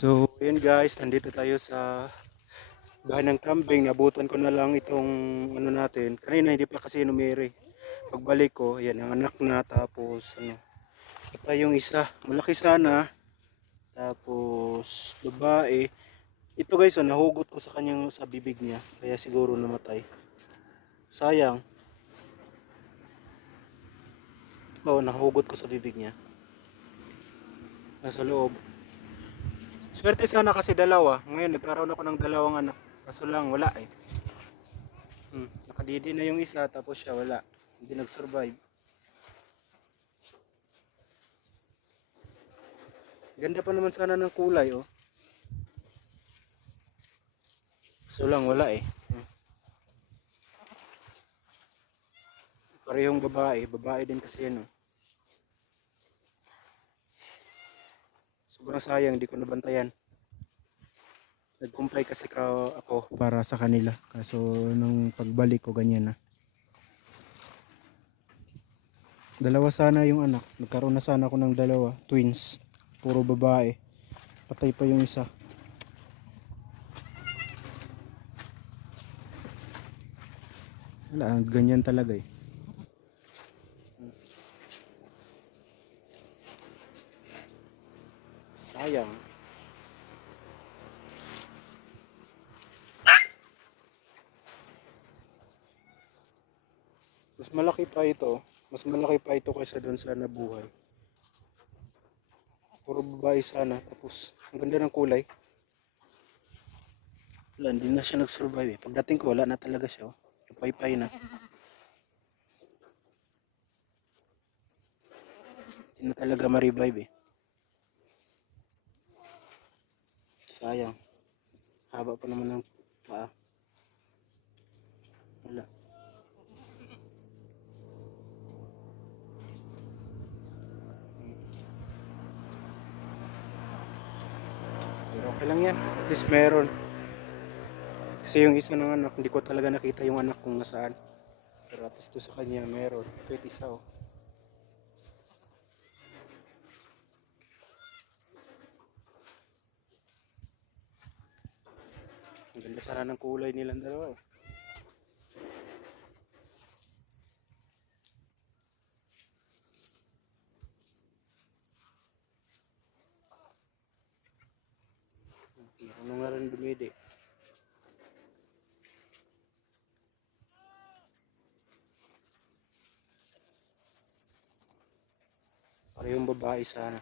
So, yun guys, nandito tayo sa bahay ng kambing. Nabutan ko na lang itong ano natin. Kanina hindi pa kasi numere. Pagbalik ko, yan ang anak na. Tapos, ano, ito yung isa. Malaki sana. Tapos, babae. Ito guys, oh, nahugot ko sa kanyang sa bibig niya. Kaya siguro namatay. Sayang. Oo, nahugot ko sa bibig niya. Nasa loob. Swerte sana kasi dalawa. Ngayon, nagkaroon ako ng dalawang anak. Kaso lang, wala eh. Nakadidi na yung isa, tapos siya wala. Hindi nag-survive. Ganda pa naman sana ng kulay, oh. So lang, wala eh. Parehong babae. Babae din kasi yan, oh. Sobrang sayang, hindi ko nabantayan. Nagkumpay kasi ako para sa kanila. Kaso nung pagbalik ko, ganyan na. Dalawa sana yung anak. Nagkaroon na sana ako ng dalawa. Twins. Puro babae. Patay pa yung isa. Wala, ganyan talaga eh. Sayang. Mas malaki pa ito. Mas malaki pa ito kaysa doon sa nabuhay. Puro babae sana. Tapos, ang ganda ng kulay. Wala, hindi na siya nag-survive eh. Pagdating ko, wala na talaga siya. Oh. Pay-pay na. Hindi na talaga ma-revive eh. Sayang. Haba pa naman ng paa. Wala. Pero okay lang yan. At least meron. Kasi yung isa ng anak, hindi ko talaga nakita yung anak kung nasaan. Pero at least to sa kanya, meron. Kahit isa oh. Ang ganda sana ng kulay nilang dalawa. Ano nga rin dumidi. Parehong babae sana.